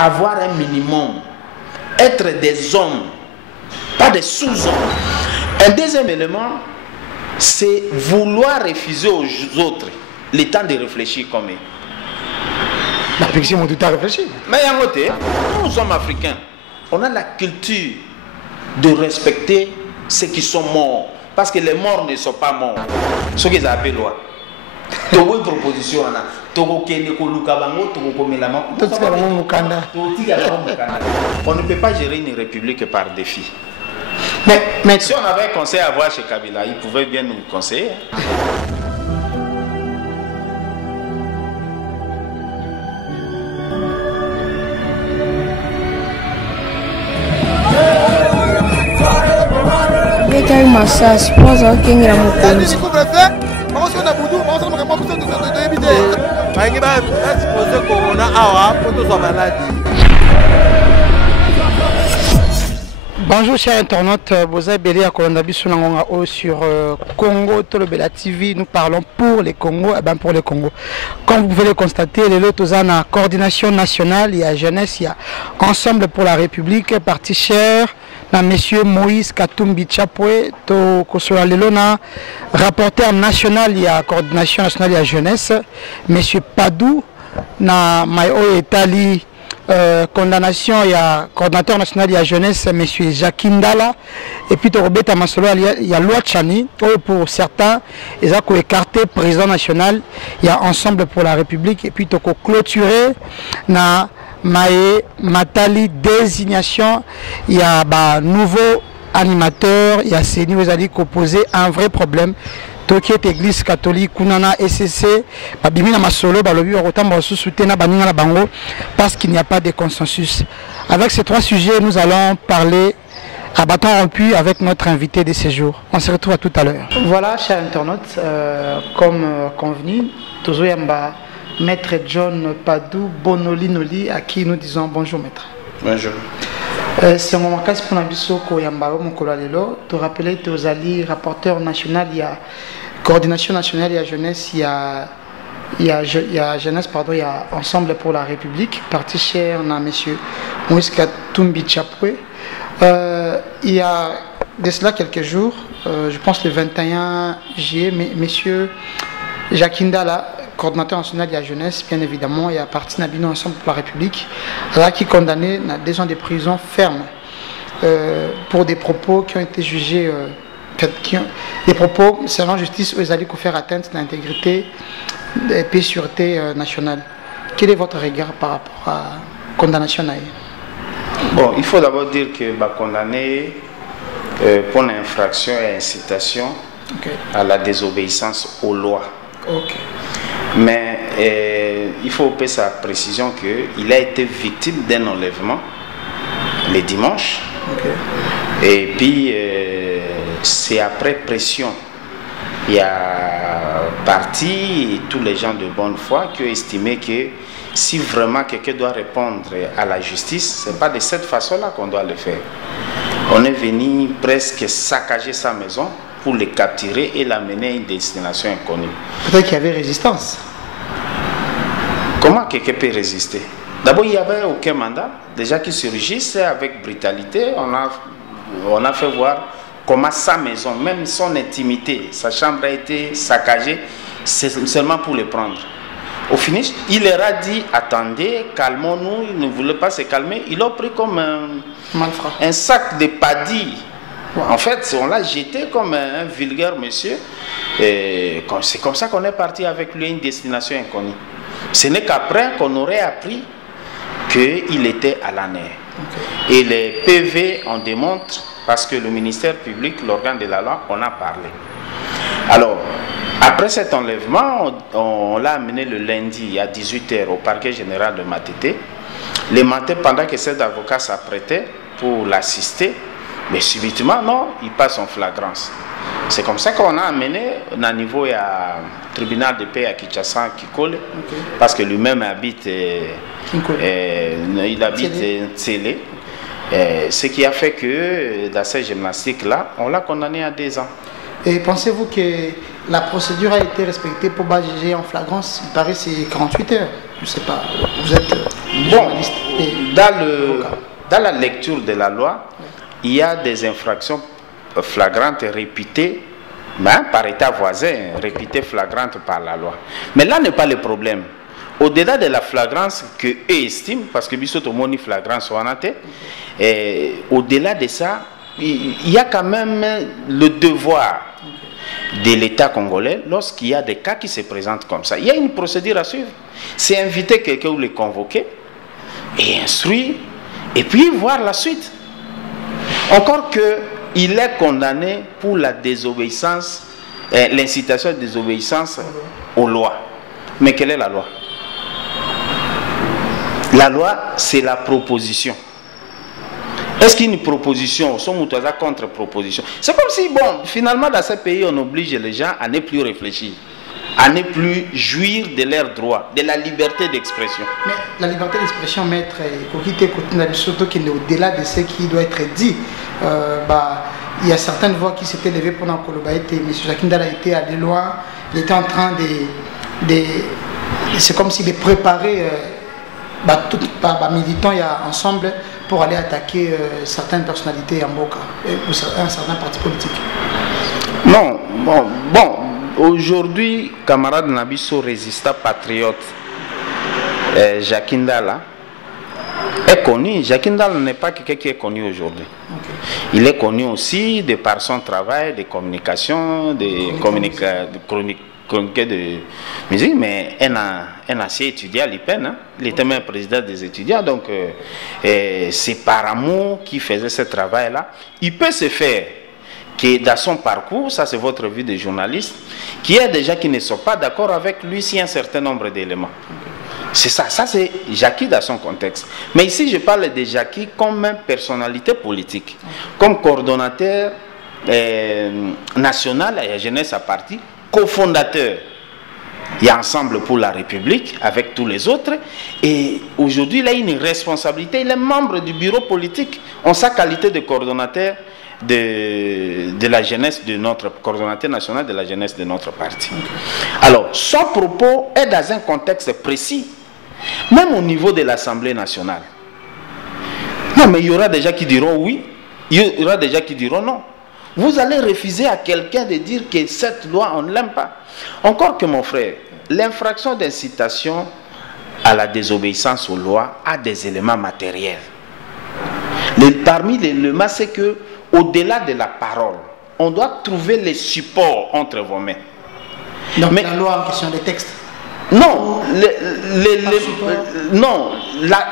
avoir un minimum, être des hommes, pas des sous-hommes. Un deuxième élément, c'est vouloir refuser aux autres le temps de réfléchir comme eux. La fiction, on tout à réfléchir. Mais en côté, nous sommes africains. On a la culture de respecter ceux qui sont morts. Parce que les morts ne sont pas morts. Ce qu'ils appellent loi. Tu as une proposition. On ne peut pas gérer une république par défi. Mais si on avait un conseil à voir chez Kabila, il pouvait bien nous conseiller. Massage, pose un king à mon compte. Bonjour chers internautes, vous avez belé à Kolondabi sur Congo Tolobela TV. Nous parlons pour les Congos, et bien pour les Congos. Comme vous pouvez le constater, les lots ont la coordination nationale, il y a jeunesse, il y a Ensemble pour la République, parti cher. Na monsieur Moïse Katumbi Chapwe, to kosola lelona rapporteur national, il y a coordination nationale, il y a jeunesse, monsieur Padou, na Mayo Etali, condamnation, il y a coordinateur national, il y a jeunesse, monsieur Jacques Ndala, et puis Robeta Masolo, il y a Loi Chani, pour certains, ils ont écarté président national, il y a Ensemble pour la République, et puis Toko clôturé, na Maé, Matali, désignation, il y a nouveau animateur, il y a ces niveaux qui posent un vrai problème. Toki est église catholique, Kunana, SCC, Bimina Masolo, Balobi, Rotam, soutien Banina Bango, parce qu'il n'y a pas de consensus. Avec ces trois sujets, nous allons parler à bâton rompu avec notre invité de ce jour. On se retrouve à tout à l'heure. Voilà, chers internautes, comme convenu, Tozo Yamba. Maître John Padou Bonolinoli, à qui nous disons bonjour maître. Bonjour. C'est un moment casse pour l'ambition Koyamba Mokolalelo. Tu rappelles que tu es rapporteur national, il y a coordination nationale, il y a jeunesse, il y a jeunesse, pardon, il y a Ensemble pour la République, parti cher na monsieur Moïse Katumbi Chapwe. Il y a de cela quelques jours, je pense le 21 juillet, monsieur Jacques Ndala, coordinateur national de la jeunesse, bien évidemment, il y a parti Nabino Ensemble pour la République, là qui est condamné à 2 ans de prison ferme pour des propos qui ont été jugés, des propos servant justice où ils allaient faire atteinte à l'intégrité et paix sûreté nationale. Quel est votre regard par rapport à la condamnation? Bon, il faut d'abord dire que condamné pour l'infraction et incitation à la désobéissance aux lois. Mais il faut payer sa précision qu'il a été victime d'un enlèvement le dimanche. Et puis c'est après pression. Il y a parti et tous les gens de bonne foi qui ont estimé que si vraiment quelqu'un doit répondre à la justice, ce n'est pas de cette façon-là qu'on doit le faire. On est venu presque saccager sa maison pour le capturer et l'amener à une destination inconnue. Peut-être qu'il y avait résistance. Comment quelqu'un peut résister? D'abord, il n'y avait aucun mandat. Déjà qui surgissent avec brutalité, on a fait voir comment sa maison, même son intimité, sa chambre a été saccagée seulement pour le prendre. Au finish, il leur a dit, attendez, calmons-nous, ils ne voulaient pas se calmer. Ils l'ont pris comme un sac de padilles. En fait, on l'a jeté comme un vulgaire monsieur. C'est comme ça qu'on est parti avec lui à une destination inconnue. Ce n'est qu'après qu'on aurait appris qu'il était à la nerf. Et les PV en démontrent parce que le ministère public, l'organe de la loi, on a parlé. Alors, après cet enlèvement, on l'a amené le lundi à 18 h au parquet général de Matete. Le matin, pendant que cet avocat s'apprêtait pour l'assister, mais subitement, non, il passe en flagrance. C'est comme ça qu'on a amené au niveau du tribunal de paix à Kinshasa, Kikole, parce que lui-même habite, il habite Tsélé. Ce qui a fait que dans cette gymnastique-là, on l'a condamné à 2 ans. Et pensez-vous que la procédure a été respectée pour juger en flagrance. Il paraît que c'est 48 heures. Je ne sais pas. Vous êtes journaliste. Dans la lecture de la loi, il y a des infractions flagrantes répétées par État voisin, répétées flagrantes par la loi. Mais là n'est pas le problème. Au-delà de la flagrance que eux estiment, parce que Bissot Moni flagrance en athée, au-delà de ça, il y a quand même le devoir de l'État congolais lorsqu'il y a des cas qui se présentent comme ça. Il y a une procédure à suivre. C'est inviter quelqu'un ou le convoquer et instruire et puis voir la suite. Encore qu'il est condamné pour la désobéissance, l'incitation à la désobéissance aux lois. Mais quelle est la loi? La loi, c'est la proposition. Est-ce qu'une proposition, son contre-proposition? C'est comme si, bon, finalement, dans ce pays, on oblige les gens à ne plus réfléchir, à ne plus jouir de leurs droits, de la liberté d'expression. Mais la liberté d'expression, maître, surtout qu'il est au-delà de ce qui doit être dit. Il y a certaines voix qui s'étaient levées pendant que M. Jacques Ndala était allé loin. Il était en train c'est comme s'il est préparé, tout militants ensemble, pour aller attaquer certaines personnalités en Boka, ou un certain parti politique. Non, bon, aujourd'hui, camarade Nabiso, résistant patriote, Jacques Ndala, est connu. Jacques Ndala n'est pas quelqu'un qui est connu aujourd'hui. Okay. Il est connu aussi de par son travail de communication, de chronique de musique, mais un ancien étudiant à l'IPEN, hein? Il était même président des étudiants, donc c'est par amour qu'il faisait ce travail-là. Il peut se faire que dans son parcours, ça c'est votre vie de journaliste, qu'il y a des gens qui ne sont pas d'accord avec lui sur un certain nombre d'éléments. C'est ça c'est Jackie dans son contexte. Mais ici je parle de Jackie comme personnalité politique, comme coordonnateur national à la jeunesse à parti, cofondateur. Il y a Ensemble pour la République avec tous les autres. Et aujourd'hui, il a une responsabilité. Il est membre du bureau politique en sa qualité de coordonnateur de la jeunesse de notre coordonnateur national de la jeunesse de notre parti. Alors, son propos est dans un contexte précis, même au niveau de l'Assemblée nationale. Non, mais il y aura des gens qui diront oui, il y aura des gens qui diront non. Vous allez refuser à quelqu'un de dire que cette loi, on ne l'aime pas. Encore que mon frère, l'infraction d'incitation à la désobéissance aux lois a des éléments matériels. Parmi les éléments, c'est que au-delà de la parole, on doit trouver les supports entre vos mains. Donc mais, la loi en question, les textes? Non,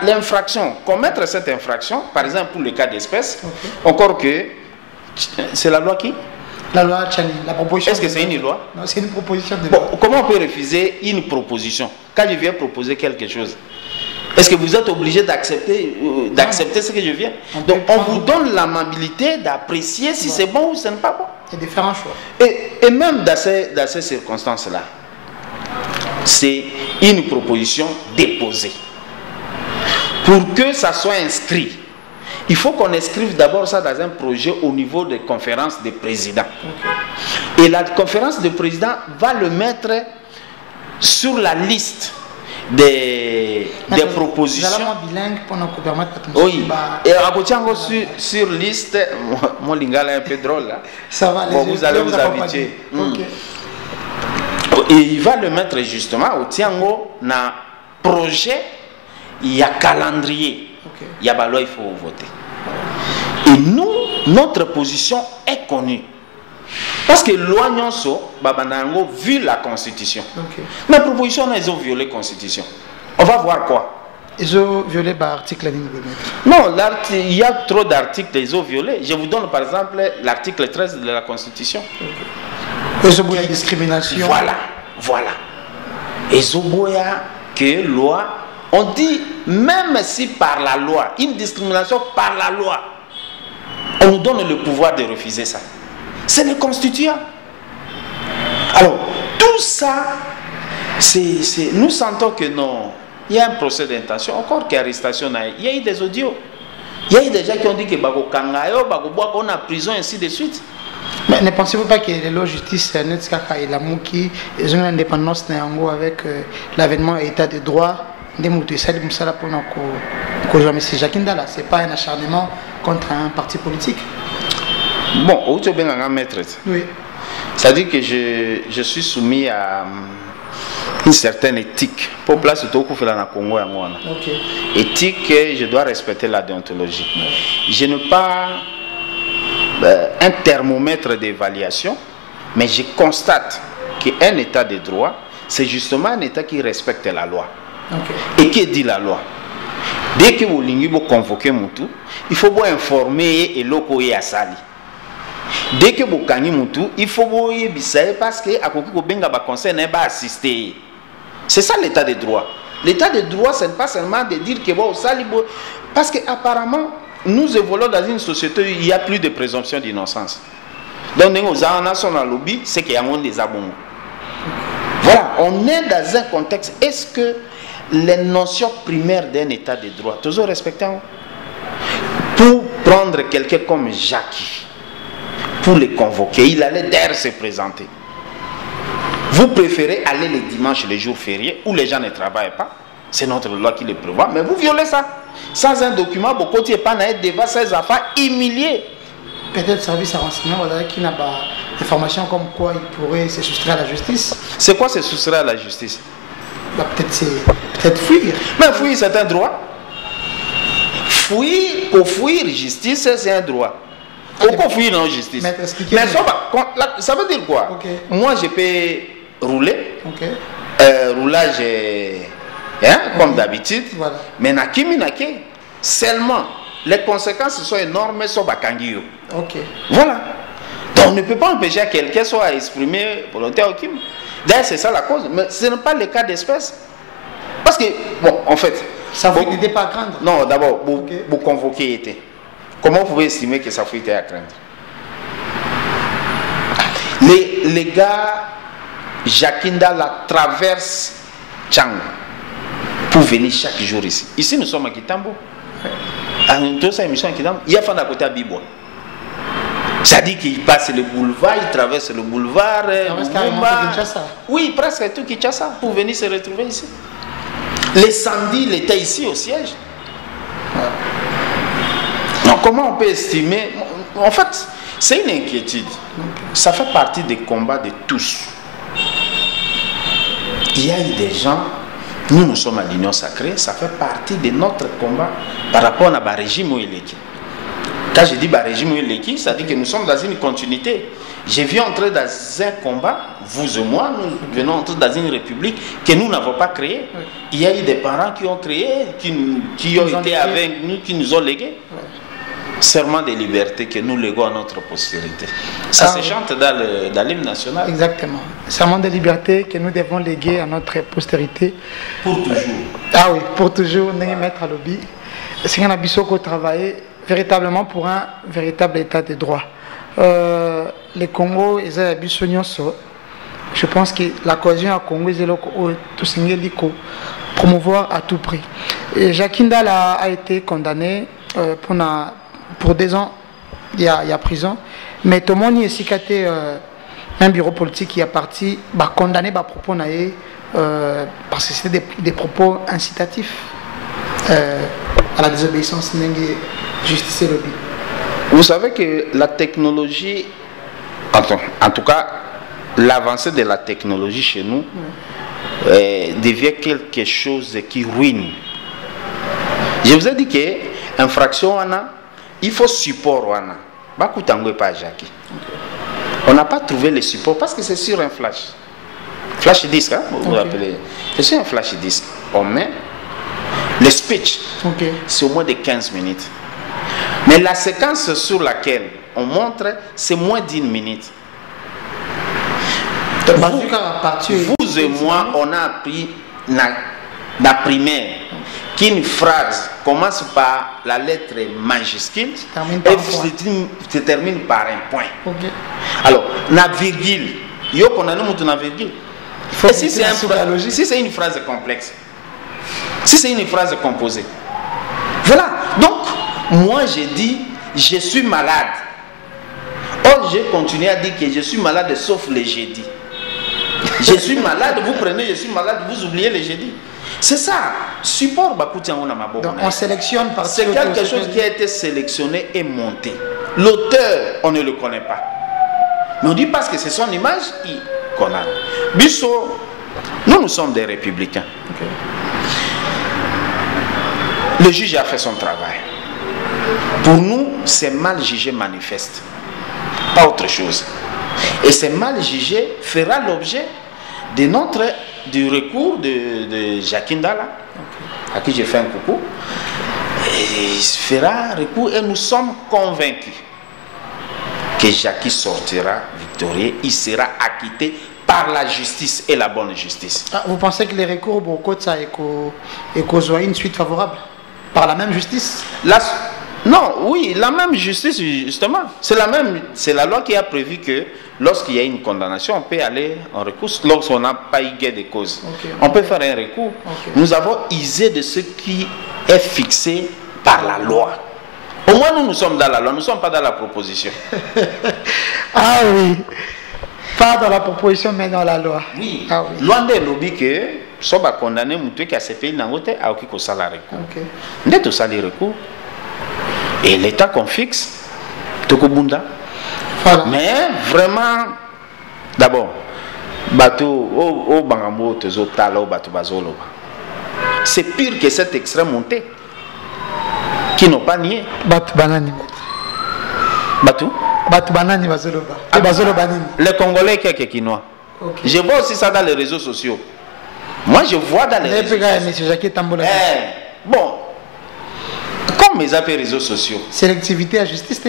l'infraction, commettre cette infraction, par exemple pour le cas d'espèce, encore que c'est la loi qui? La loi Tchani, la proposition. Est-ce que c'est une loi? Non, c'est une proposition de loi. Bon, comment on peut refuser une proposition? Quand je viens proposer quelque chose, est-ce que vous êtes obligé d'accepter ce que je viens? Donc on vous donne l'amabilité d'apprécier si c'est bon ou ce n'est pas bon. Il y a différents choix. Et même dans ces circonstances-là, c'est une proposition déposée. Pour que ça soit inscrit, il faut qu'on inscrive d'abord ça dans un projet au niveau des conférences des présidents. Okay. Et la conférence des présidents va le mettre sur la liste des propositions. Nous allons bilingue pendant que oui. Et à côté sur liste, mon lingala est un peu drôle là. Ça va, bon, vous allez vous habituer. Okay. Et il va le mettre justement au Tiango, na projet, il y a calendrier. Okay. Il y a loi, il faut voter. Et nous, notre position est connue. Parce que loi Nyonso, Babanango, vu la Constitution. Okay. Mais proposition, ils ont violé la Constitution. On va voir quoi? Ils ont violé l'article. Non, il y a trop d'articles, ils ont violé. Je vous donne par exemple l'article 13 de la Constitution. Okay. Ils ont bouillé discrimination. Voilà. Ils ont bouillé que loi. On dit, même si par la loi, une discrimination par la loi, on nous donne le pouvoir de refuser ça. C'est le constituant. Alors, tout ça, nous sentons que non. Il y a un procès d'intention, encore qu'arrestation, il y a eu des audios. Il y a eu des gens qui ont dit que Bago Kangayo, Bago Bois, on a prison, ainsi de suite. Mais ne pensez-vous pas que la justice et la mouki, ils ont une indépendance avec l'avènement de l'état de droit des moutons? C'est Jakindala, ce n'est pas un acharnement contre un parti politique. Bon, où tu es bien un maître? Oui. C'est-à-dire que je suis soumis à une certaine éthique. Pour place de Congo, éthique, je dois respecter la déontologie. Je n'ai pas un thermomètre d'évaluation, mais je constate qu'un état de droit, c'est justement un état qui respecte la loi. Et qui dit la loi? Dès que vous voulez convoquer Moutou, il faut vous informer et loko et asali. Dès que vous gagnez Moutou, il faut vous y parce que à côté de conseil n'est pas assisté. C'est ça l'état de droit. L'état de droit, ce n'est pas seulement de dire que vous sali, parce qu'apparemment, nous évoluons dans une société où il n'y a plus de présomption d'innocence. Donc, nous avons un lobby, c'est qu'il y a des abonnés. Voilà, on est dans un contexte. Est-ce que les notions primaires d'un état de droit, toujours respectons, pour prendre quelqu'un comme Jackie, pour le convoquer, il allait d'ailleurs se présenter. Vous préférez aller les dimanches, les jours fériés, où les gens ne travaillent pas. C'est notre loi qui le prévoit, mais vous violez ça. Sans un document, beaucoup de gens devant ces affaires humiliés. Peut-être service à renseignement, qui n'a pas d'informations comme quoi il pourrait se soustraire à la justice. C'est quoi se soustraire à la justice? Peut-être fuir. Mais fuir, c'est un droit. Fuir, pour fuir justice, c'est un droit. Pourquoi fuir non justice? Mais ça veut dire quoi? Moi, je peux rouler. Roulage, comme d'habitude. Voilà. Mais Naki, seulement, les conséquences sont énormes sur Bakangio. Voilà. Donc, on ne peut pas empêcher à quelqu'un soit à exprimer volontaire au Kim. D'ailleurs, c'est ça la cause. Mais ce n'est pas le cas d'espèce. Parce que, bon, en fait... Ça vous n'était pas à craindre? Non, d'abord, vous convoquez été. Comment vous pouvez estimer que ça faut être à craindre? Les gars, Jakinda la traverse Tchang pour venir chaque jour ici. Ici, nous sommes à Kitambo. À notre émission à Kitambo, il y a un à côté à Bibo. Ça dit qu'il passe le boulevard, il traverse le boulevard. Oui, presque tout Kinshasa pour venir se retrouver ici. Les samedis, il était ici au siège. Donc, comment on peut estimer? En fait, c'est une inquiétude. Ça fait partie des combats de tous. Il y a eu des gens, nous sommes à l'Union Sacrée, ça fait partie de notre combat par rapport à régime Oueleki. Quand je dis régime Oueleki, ça dit que nous sommes dans une continuité. Je viens entrer dans un combat, vous et moi, nous venons entrer dans une république que nous n'avons pas créée. Il y a eu des parents qui ont créé, qui ont été avec nous, qui nous ont légué. Serment de liberté que nous léguons à notre postérité. Ça se chante dans l'hymne national. Exactement. Serment de liberté que nous devons léguer à notre postérité. Pour toujours. Ah oui, pour toujours, nous mettre à lobby. C'est un abysso qu'on travaille véritablement pour un véritable état de droit. Les Congo, ils ont abysso. Je pense que la cohésion à Congo, c'est tout promouvoir à tout prix. Jakinda a été condamné pour 2 ans, il y a prison. Mais tout le monde est cicaté un bureau politique qui est parti, condamné par propos parce que c'était des propos incitatifs à la désobéissance justice et lobby. Vous savez que la technologie, en tout cas, l'avancée de la technologie chez nous devient quelque chose qui ruine. Je vous ai dit que infraction, il faut support. On n'a pas trouvé le support parce que c'est sur un flash. Flash disque, vous appelez. C'est sur un flash disque. On met le speech, c'est au moins de 15 minutes. Mais la séquence sur laquelle on montre, c'est moins d'1 minute. Vous et moi, on a appris la primaire qu'une phrase commence par la lettre majuscule et se termine par un point. Alors, la virgule, la virgule. Et si c'est une phrase complexe, si c'est une phrase composée, voilà. Donc, moi j'ai dit, je suis malade. Or, j'ai continué à dire que je suis malade sauf les jeudis. Je suis malade, vous prenez, je suis malade, vous oubliez les jeudis. C'est ça. Support Bakouti on a ma bonne. Donc on sélectionne par c'est quelque chose qui a été sélectionné et monté. L'auteur, on ne le connaît pas. Mais on dit parce que c'est son image qu'on a. Bisso, nous sommes des républicains. Okay. Le juge a fait son travail. Pour nous, c'est mal jugé manifeste. Pas autre chose. Et c'est mal jugé fera l'objet du recours de Jacques Ndala, à qui j'ai fait un coucou. Et il fera recours et nous sommes convaincus que Jacques sortira victorieux, il sera acquitté par la justice et la bonne justice. Ah, vous pensez que les recours Bokotsa et Kozwa une suite favorable par la même justice? Non, oui, la même justice, justement. C'est la loi qui a prévu que lorsqu'il y a une condamnation, on peut aller en recours. Lorsqu'on n'a pas eu gain de cause, on peut faire un recours. Nous avons usé de ce qui est fixé par la loi. Au moins, nous sommes dans la loi, nous ne sommes pas dans la proposition. Ah oui, pas dans la proposition, mais dans la loi. Oui, ah, oui. Loin des lobbies que, si on va condamner Moutou qui a ces pays, il n'y a aucun salaire. Il y a tout ça, les recours. Et l'état qu'on fixe, Tokobunda. Voilà. Mais vraiment, d'abord, c'est pire que cette extrême montée qui n'ont pas nié. Les Congolais qui noient. Je vois aussi ça dans les réseaux sociaux. Moi, je vois dans les réseaux sociaux. Bon. Comme mes appels réseaux sociaux. Sélectivité à justice,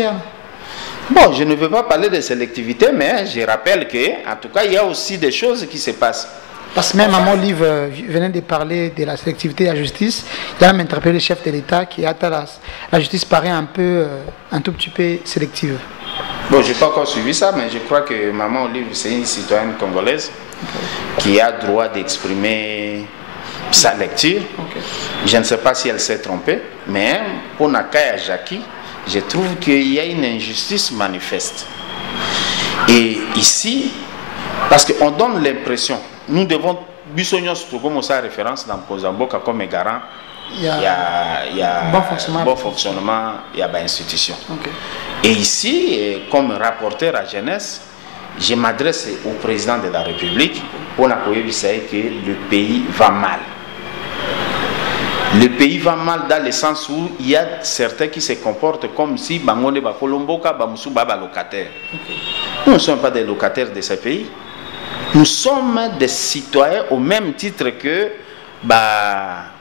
bon, je ne veux pas parler de sélectivité, mais je rappelle que, en tout cas, il y a aussi des choses qui se passent. Parce que même à mon livre, venait de parler de la sélectivité à la justice, il a même interpellé le chef de l'État qui a la justice paraît un tout petit peu sélective. Bon, je n'ai pas encore suivi ça, mais je crois que Maman Olive, c'est une citoyenne congolaise qui a droit d'exprimer sa lecture. Je ne sais pas si elle s'est trompée, mais pour Nakaya Jackie, je trouve qu'il y a une injustice manifeste. Et ici, parce qu'on donne l'impression, nous devons, Bissonios, comme ça référence dans Kozamboka comme garant, il y a bon fonctionnement, il y a une institution. Et ici, comme rapporteur à jeunesse, je m'adresse au président de la République pour accueillir que le pays va mal. Le pays va mal dans le sens où il y a certains qui se comportent comme si Bangone Bakolomboka Bamusu Baba locataire. Nous ne sommes pas des locataires de ce pays. Nous sommes des citoyens au même titre que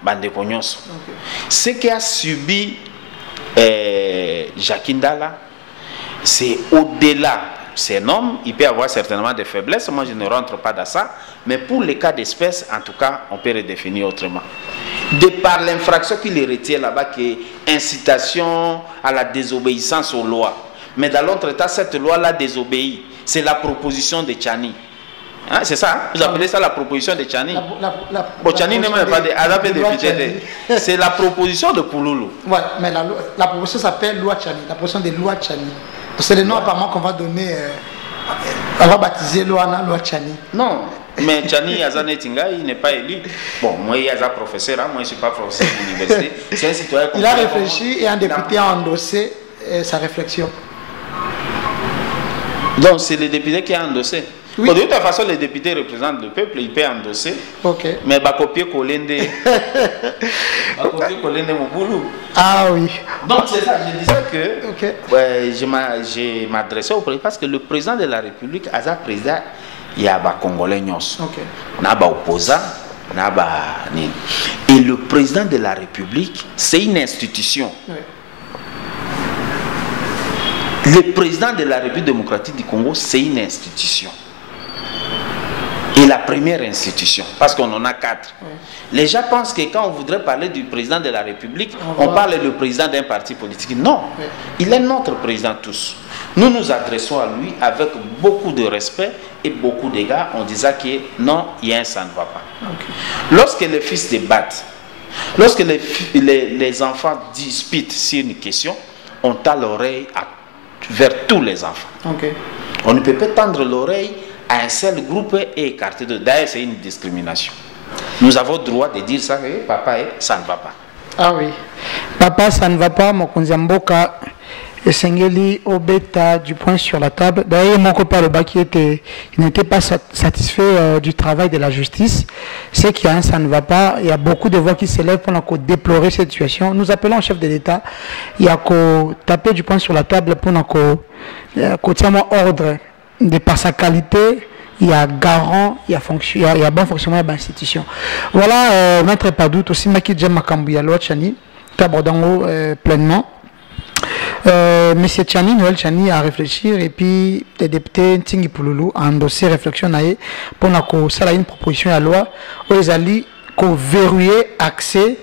Bandepognos. Ce qu'a subi Jacques Ndala, c'est au-delà. C'est un homme, il peut avoir certainement des faiblesses, moi je ne rentre pas dans ça, mais pour les cas d'espèce, en tout cas, on peut le définir autrement. De par l'infraction qu'il retient là-bas, qui est incitation à la désobéissance aux lois. Mais dans l'autre état, cette loi-là désobéit. C'est la proposition de Tchani. Hein, c'est ça, hein? Vous appelez ça la proposition de Tchani. Bon, Tchani n'est même pas député. C'est la proposition de Pouloulou. Ouais, mais la proposition s'appelle loi Tchani, la proposition de loi Tchani. C'est le nom apparemment qu'on va donner, on va baptiser loi Tchani. Non, mais Tchani Azane Tinga, il n'est pas élu. Bon, moi, il y a un professeur, hein, moi je ne suis pas professeur d'université. C'est un citoyen. Il a réfléchi et un député a endossé sa réflexion. Donc c'est le député qui a endossé. Oui. Bon, de toute façon, les députés représentent le peuple, ils peuvent endosser. Okay. Mais copier Kolende. Kolende Moboulou. Ah oui. Donc c'est ça, je disais que je m'adressais au président parce que le président de la République, Aza président, il y a des Congolais. Il y a des opposants. Et le président de la République, c'est une institution. Oui. Le président de la République démocratique du Congo, c'est une institution. Et la première institution, parce qu'on en a 4. Oui. Les gens pensent que quand on voudrait parler du président de la République, on parle du président d'un parti politique. Non, oui. Il est notre président tous. Nous nous adressons à lui avec beaucoup de respect et beaucoup d'égards en disant que non, ça ne va pas. Okay. Lorsque les fils débattent, lorsque les enfants disputent sur une question, on tend l'oreille à vers tous les enfants. Okay. On ne peut pas tendre l'oreille à un seul groupe et écarter de. D'ailleurs, c'est une discrimination. Nous avons le droit de dire ça, papa, ça ne va pas. Ah oui. Papa, ça ne va pas, Mokonzi Mboka. Et Sengeli Obeta du point sur la table. D'ailleurs, mon copain le Baki n'était pas satisfait du travail de la justice. C'est qu'il y a un ça ne va pas. Il y a beaucoup de voix qui s'élèvent pour déplorer cette situation. Nous appelons le chef de l'État. Il y a qu'à taper du point sur la table pour qu'au tient ordre de par sa qualité. Il y a garant, il y a bon fonctionnement de l'institution. Voilà, Maître Padout, aussi Maki Djamakambu, Yaloa Chani, Tabordango pleinement. Monsieur Chani, Noël Chani a réfléchi et puis les députés Ntingi Pouloulou a endossé réflexion pour une proposition de loi où ils allaient verrouiller accès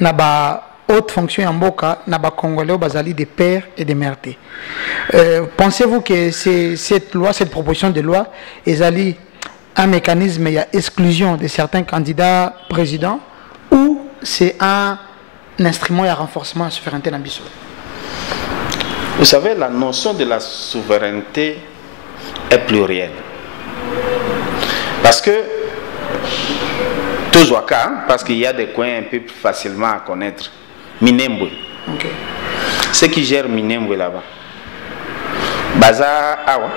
à la haute fonction en Mboka, à la Congolais, aux des pères et des mères. Pensez-vous que cette loi, cette proposition de loi, ils allaient un mécanisme d'exclusion de certains candidats présidents ou c'est un instrument et un renforcement de la souveraineté d'ambition? Vous savez, la notion de la souveraineté est plurielle. Parce que, parce qu'il y a des coins un peu plus facilement à connaître. Minembwe. Okay. Ceux qui gèrent Minembwe là-bas. Baza Awa.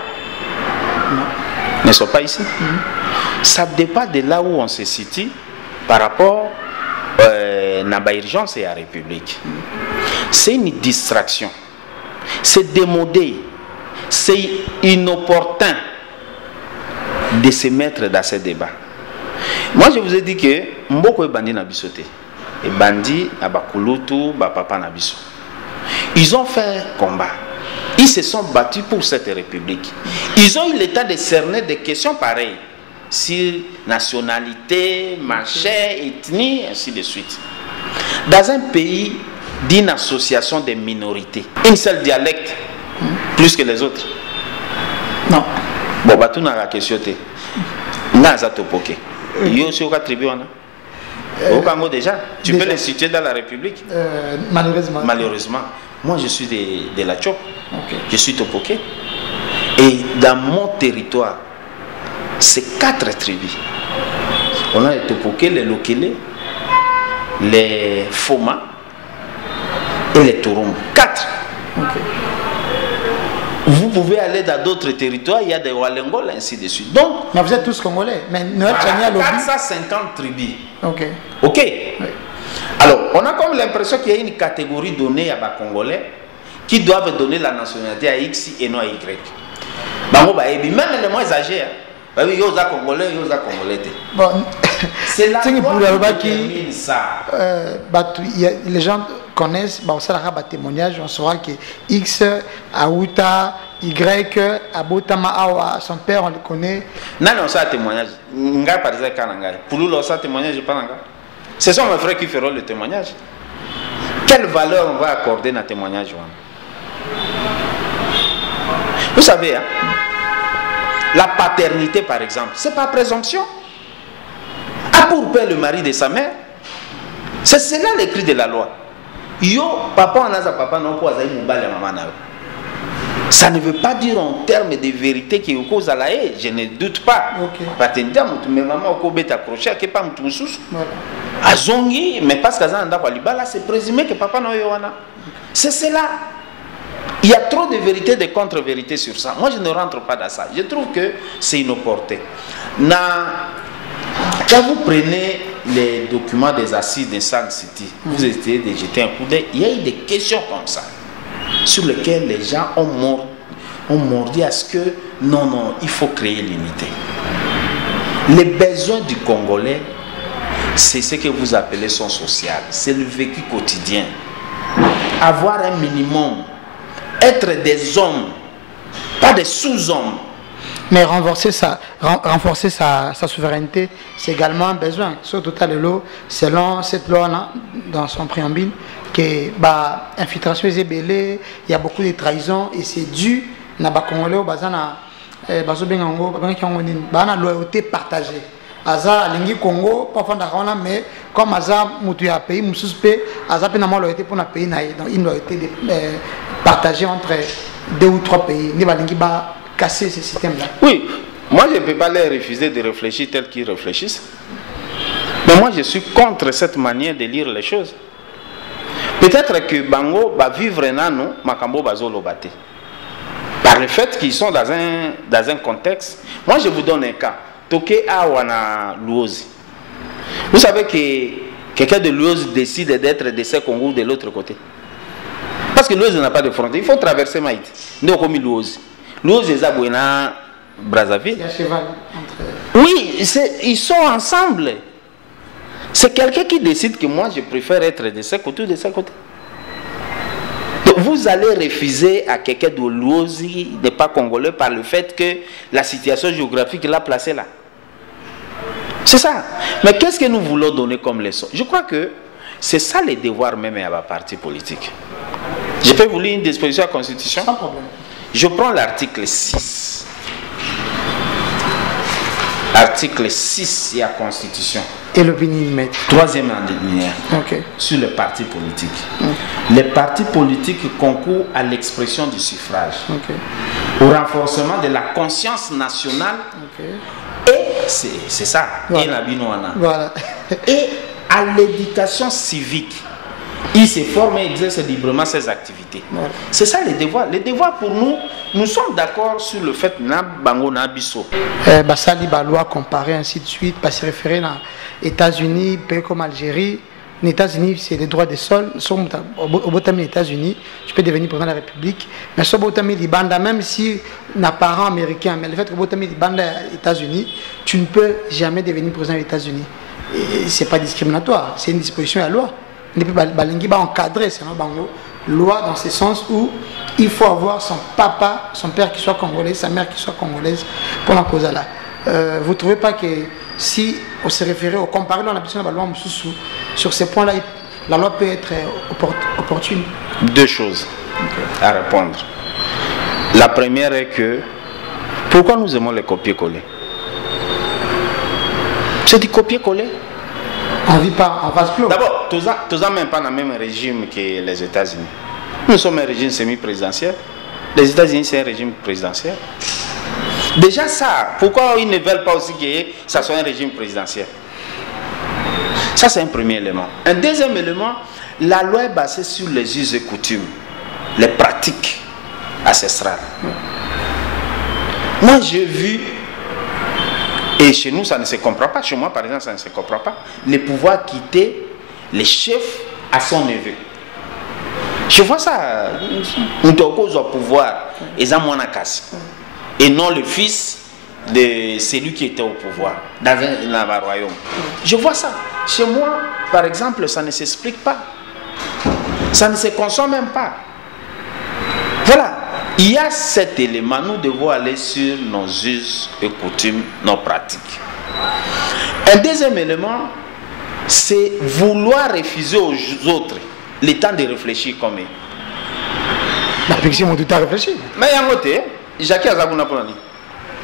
Ne sont pas ici. Ça dépend de là où on se situe par rapport à la urgence et à la République. C'est une distraction. C'est démodé, c'est inopportun de se mettre dans ce débat. Moi, je vous ai dit que Mboko est bandit na bisoté. Et bandit à Bakulutu, Papa Nabiso. Ils ont fait un combat. Ils se sont battus pour cette république. Ils ont eu l'état de cerner des questions pareilles sur nationalité, machin, ethnie, ainsi de suite. Dans un pays d'une association des minorités, une seule dialecte plus que les autres. Non. Bon, bah, tout n'a la question. Naza Topoke. Il y a aussi au tribu. Au Congo déjà. Tu peux les situer dans la République? Malheureusement. Malheureusement. Moi, je suis de la Tchop. Okay. Je suis Topoke. Et dans mon territoire, c'est 4 tribus. On a les Topoke, les Lokele, les Foma et les Torombo. 4. Okay. Vous pouvez aller dans d'autres territoires, il y a des Walengol, ainsi de suite. Donc, mais vous êtes tous Congolais. Mais Noël Chani a 450 tribus. Ok. Ok. Oui. Alors, on a comme l'impression qu'il y a une catégorie donnée à les Congolais qui doivent donner la nationalité à X et non à Y. Même les moins âgés, il y a Congolais, il y a Congolais. Bon, c'est la loi qui termine ça. Les gens connaissent, ça a témoignage, on saura que X, Aouta, Y, Abotama, Awa, son père, on le connaît. Non, ça a témoignage. Par exemple, pour nous, ça a témoignage, ce sont mes frères qui feront le témoignage. Quelle valeur on va accorder dans le témoignage? Vous savez, hein, la paternité, par exemple, c'est pas présomption. A pour père le mari de sa mère. C'est cela l'écrit de la loi. Yo, papa, on a sa papa, non, pour maman. Ça ne veut pas dire en termes de vérité qui est au cause à la haie, je ne doute pas. Paternité, mais maman, au cobet accroché, à pas tout sous. Azongi, mais parce que c'est présumé que papa n'a eu. C'est cela. Il y a trop de vérité, de contre-vérité sur ça. Moi, je ne rentre pas dans ça. Je trouve que c'est inopportun. Quand vous prenez les documents des assises de San City, vous essayez de jeter un coup d'œil, il y a eu des questions comme ça, sur lesquelles les gens ont mordu à ce que, non, il faut créer l'unité. Les besoins du Congolais, c'est ce que vous appelez son social, c'est le vécu quotidien. Avoir un minimum, être des hommes, pas des sous-hommes. Mais renforcer sa souveraineté, c'est également un besoin. Surtout à l'eau, selon cette loi, dans son préambule, que infiltration est belée, il y a beaucoup de trahisons et c'est dû à la loyauté partagée. Aza lingi Congo parfois d'accord mais comme aza mutu ya pays mususpect aza pe na loyauté pour na pays na donc une loyauté partagée entre 2 ou 3 pays, ne va pas casser ce système-là. Oui, moi je ne peux pas leur refuser de réfléchir tel qu'ils réfléchissent. Mais moi je suis contre cette manière de lire les choses. Peut-être que Bango va vivre nano, Makambo Bazolo Bate. Par le fait qu'ils sont dans un contexte. Moi je vous donne un cas. Toké Awana Luozi. Vous savez que quelqu'un de Luozi décide d'être de ce Congo de l'autre côté. Parce que Luozi n'a pas de frontière. Il faut traverser Maïti. Nous comme Luozi. Luozi est à Brazzaville. Il y a cheval entre... Oui, ils sont ensemble. C'est quelqu'un qui décide que moi je préfère être de ce côté ou de ce côté. Donc vous allez refuser à quelqu'un de Luozi n'est pas congolais par le fait que la situation géographique l'a placé là. C'est ça. Mais qu'est-ce que nous voulons donner comme leçon? Je crois que c'est ça les devoirs même à la partie politique. Je peux vous lire une disposition de la Constitution? Sans problème. Je prends l'article 6. Article 6 de la Constitution. Et le périmètre. Troisième alinéa. Ok. Sur les partis politiques. Les partis politiques concourent à l'expression du suffrage, au renforcement de la conscience nationale, et c'est ça, voilà. Et la binoana. Voilà. Et à l'éducation civique. Il se forme et exerce librement ses activités. Voilà. C'est ça les devoirs. Les devoirs pour nous, nous sommes d'accord sur le fait que Bango Nabiso. Basali Balois comparé ainsi de suite, pas se référer aux États-Unis, pays comme Algérie. Les États-Unis, c'est les droits des sols. Au Botami, les États-Unis, je peux devenir président de la République. Mais sur Botami, Libanda, même si on a parents américains, mais le fait que Botami, Libanda, les États-Unis, tu ne peux jamais devenir président des États-Unis. Ce n'est pas discriminatoire, c'est une disposition à la loi. Il peut encadrer cette loi dans ce sens où il faut avoir son papa, son père qui soit congolais, sa mère qui soit congolaise pour la cause là. Vous ne trouvez pas que si on se référait au comparé dans la question de la loi sur ces points-là, la loi peut être opportune? Deux choses à répondre. La première est que pourquoi nous aimons les copier-coller? C'est du copier-coller. On vit pas en vase clos. D'abord, tous n'ont même pas le même régime que les États-Unis. Nous sommes un régime semi-présidentiel. Les États-Unis, c'est un régime présidentiel. Déjà ça, pourquoi ils ne veulent pas aussi que ça soit un régime présidentiel? Ça, c'est un premier élément. Un deuxième élément, la loi est basée sur les us et coutumes, les pratiques ancestrales. Moi, j'ai vu, et chez nous, ça ne se comprend pas. Chez moi, par exemple, ça ne se comprend pas. Le pouvoir quitter les chefs à son neveu. Je vois ça. On doit au pouvoir. Et non le fils de celui qui était au pouvoir dans un royaume. Je vois ça. Chez moi, par exemple, ça ne s'explique pas. Ça ne se conçoit même pas. Voilà. Il y a cet élément. Nous devons aller sur nos us et coutumes, nos pratiques. Un deuxième élément, c'est vouloir refuser aux autres le temps de réfléchir comme eux. La pétition m'a tout à réfléchir. Mais il y a un côté, Jacques Azabuna Ponani.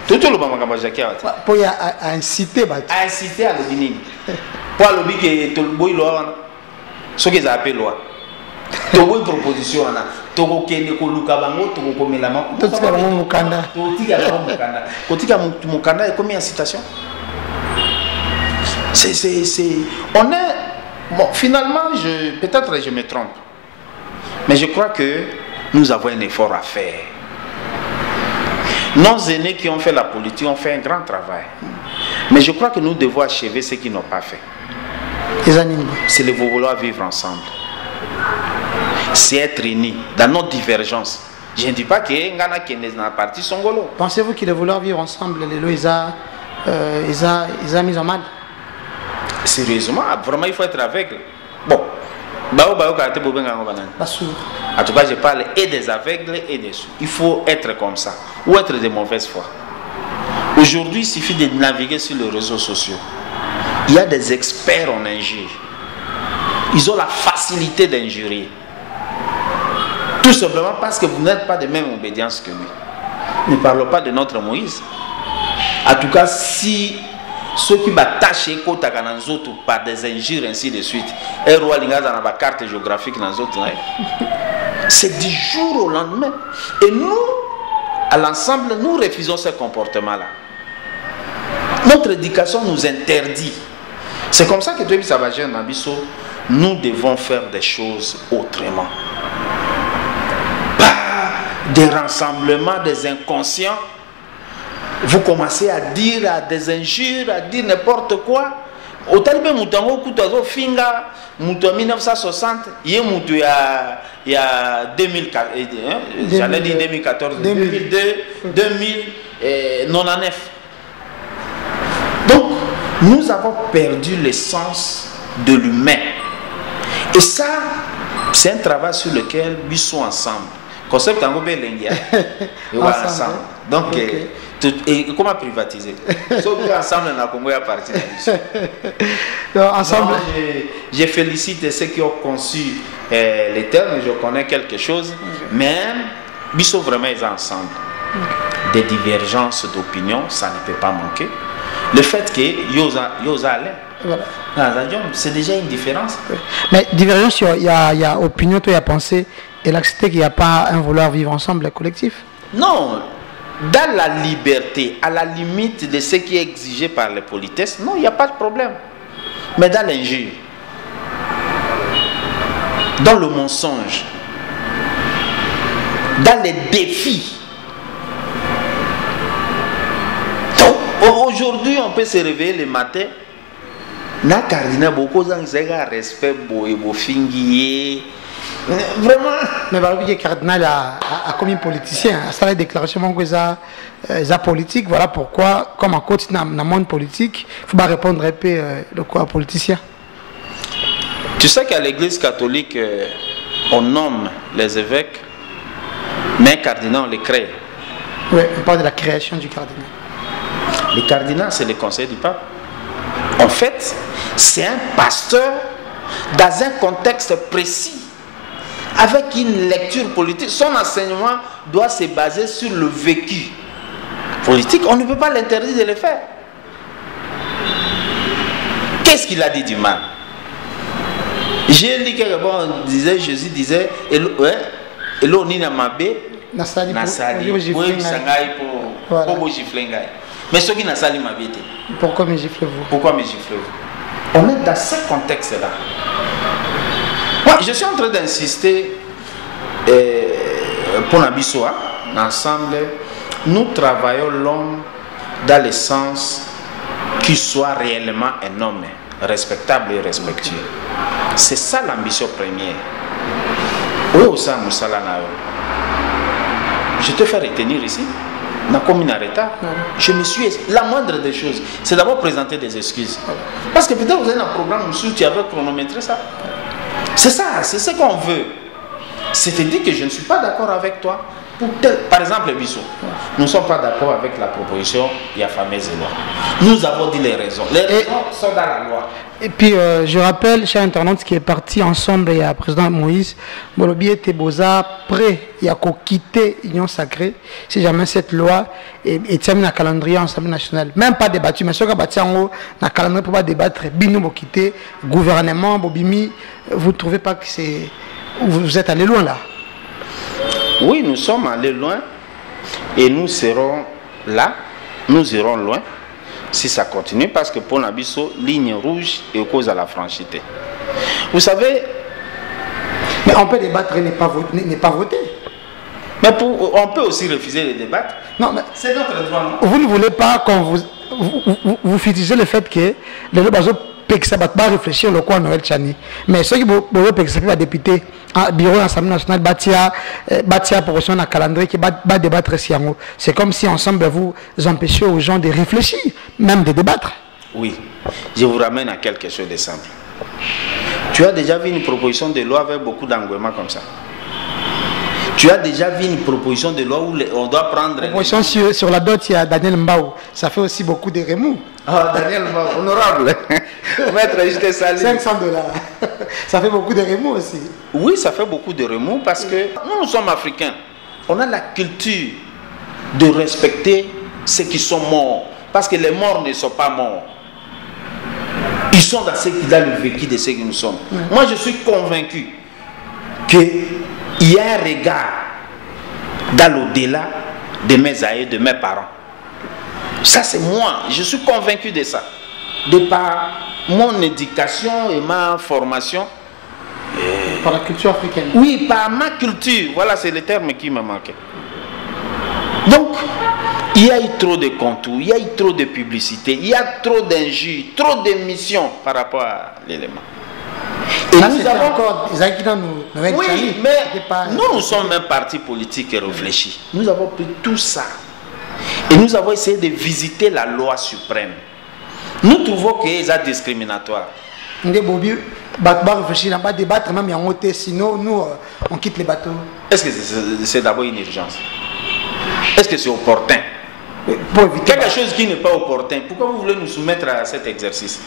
Tout le monde Jacques Azabuna. Pour inciter. À inciter à le dîner. Pour le but que tout le monde loi, ce qu'ils appellent loi. Tout le monde proposition là. Tout le monde qui est Luka Bango, tout le monde qui est là. Tout le monde Mukanda. Tout le monde qui est Mukanda. Et combien de citations? On est. Bon, finalement, peut-être je me trompe. Mais je crois que nous avons un effort à faire. Nos aînés qui ont fait la politique ont fait un grand travail. Mais je crois que nous devons achever ce qu'ils n'ont pas fait. C'est le vouloir vivre ensemble. C'est être unis dans nos divergences. Je ne dis pas que Ngana qui est dans la partie Songolo. Pensez-vous qu'il est vouloir vivre ensemble, les lois, ils ont mis en mal? Sérieusement, vraiment il faut être aveugle. Bon, en tout cas je parle et des aveugles et des sourds. Il faut être comme ça, ou être de mauvaise foi. Aujourd'hui il suffit de naviguer sur les réseaux sociaux. Il y a des experts en injure. Ils ont la facilité d'injurer. Tout simplement parce que vous n'êtes pas de même obédience que lui. Ne parlons pas de notre Moïse. En tout cas, si ceux qui battent par des injures ainsi de suite, et roi linga dans la carte géographique dans les autres, C'est du jour au lendemain. Et nous, à l'ensemble, nous refusons ce comportement-là. Notre éducation nous interdit. C'est comme ça que nous devons faire des choses autrement. Pas des rassemblements des inconscients. Vous commencez à dire à des injures, à dire n'importe quoi. Au talibé moutango kutazo finga mouto 1960 yé mouto il y a 2004 j'allais dire 2014 2002 2099. Donc nous avons perdu l'essence de l'humain et ça c'est un travail sur lequel nous sommes ensemble concept en gobé lengia ensemble donc okay. Et comment privatiser? Ensemble, on a Congo à partir de ensemble. Je félicite ceux qui ont conçu les termes, je connais quelque chose, mais ils sont vraiment ensemble. Des divergences d'opinion, ça ne peut pas manquer. Le fait que Yosa allait, c'est déjà une différence. Mais divergence, il y a opinion, il y a pensée, et l'accepter qu'il n'y a pas un vouloir vivre ensemble, le collectif. Non. Dans la liberté, à la limite de ce qui est exigé par les politesses, non, il n'y a pas de problème. Mais dans l'injure, dans le mensonge, dans les défis. Aujourd'hui, on peut se réveiller le matin. Na cardinal beaucoup de respect pour fingier. Vraiment. Mais le cardinal a comme un politicien, ça la déclaration que politique, voilà pourquoi, comme en côté dans le monde politique, il faut pas répondre un peu le quoi politicien. Tu sais qu'à l'église catholique, on nomme les évêques, mais un cardinal, on les crée. Oui, on parle de la création du cardinal. Le cardinal, c'est le conseil du pape. En fait, c'est un pasteur dans un contexte précis. Avec une lecture politique, son enseignement doit se baser sur le vécu politique. On ne peut pas l'interdire de le faire. Qu'est-ce qu'il a dit du mal? J'ai lu quelque part, Jésus disait, Elo ni na mabe, nasali, mais ceux qui nasali mabe. Pourquoi me giflez-vous? Pourquoi me giflez-vous? On est dans ce contexte-là. Ouais, je suis en train d'insister pour Nabissoa, ensemble, nous travaillons l'homme dans le sens qu'il soit réellement un homme respectable et respectueux. C'est ça l'ambition première. Je te fais retenir ici. Je me suis... La moindre des choses, c'est d'abord présenter des excuses. Parce que peut-être vous avez un programme où tu avais chronométré ça. C'est ça, c'est ce qu'on veut. C'est-à-dire que je ne suis pas d'accord avec toi. Par exemple, Bissot, nous ne sommes pas d'accord avec la proposition il y a fameuse loi. Nous avons dit les raisons. Les raisons sont dans la loi. Et puis, je rappelle, cher internaute, qui est parti ensemble, il y a le président Moïse, Bolobi était Boza, prêt, il y a qu'à quitter l'Union sacrée, si jamais cette loi est terminée dans le calendrier ensemble national. Même pas débattu, mais ce qu'on a bâti en haut, dans le calendrier pour pas débattre, Binou pour quitter, gouvernement, Bobimi, vous ne trouvez pas que c'est. Vous êtes allé loin là? Oui, nous sommes allés loin et nous serons là, nous irons loin si ça continue parce que pour Nabiso, ligne rouge et cause à la franchité. Vous savez, mais on peut débattre et ne pas voter. Mais on peut aussi refuser de débattre. Non, mais c'est notre droit. Non? Vous ne voulez pas qu'on vous fustigez le fait que les gens ne pas réfléchir le quoi Noël Chani. Mais ceux qui veulent que député à bureau de l'Assemblée nationale bâtir pour un calendrier qui va débattre ici en haut. C'est comme si ensemble vous empêchiez aux gens de réfléchir, même de débattre. Oui, je vous ramène à quelque chose de simple. Tu as déjà vu une proposition de loi avec beaucoup d'engouement comme ça? Tu as déjà vu une proposition de loi où on doit prendre... Proposition sur la dot, il y a Daniel Mbao. Ça fait aussi beaucoup de remous. Ah, Daniel Mbao, honorable. Maître Justin Sali. $500. Ça fait beaucoup de remous aussi. Oui, ça fait beaucoup de remous parce que nous sommes africains. On a la culture de respecter ceux qui sont morts. Parce que les morts ne sont pas morts. Ils sont dans le vécu de ceux que nous sommes. Moi, je suis convaincu que il y a un regard dans l'au-delà de mes aïeux, de mes parents. Ça c'est moi, je suis convaincu de ça. De par mon éducation et ma formation. Par la culture africaine. Oui, par ma culture. Voilà, c'est le terme qui me manquait. Donc, il y a eu trop de contours, il y a eu trop de publicité, il y a trop d'injures, trop d'émissions par rapport à l'élément. Et là, nous avons encore oui, mais nous sommes un parti politique et réfléchi. Nous avons pris tout ça et nous avons essayé de visiter la loi suprême. Nous trouvons que c'est discriminatoire. Sinon, nous, on quitte les bateaux. Est-ce que c'est d'abord une urgence? Est-ce que c'est opportun? Quelque chose qui n'est pas opportun, pourquoi vous voulez nous soumettre à cet exercice?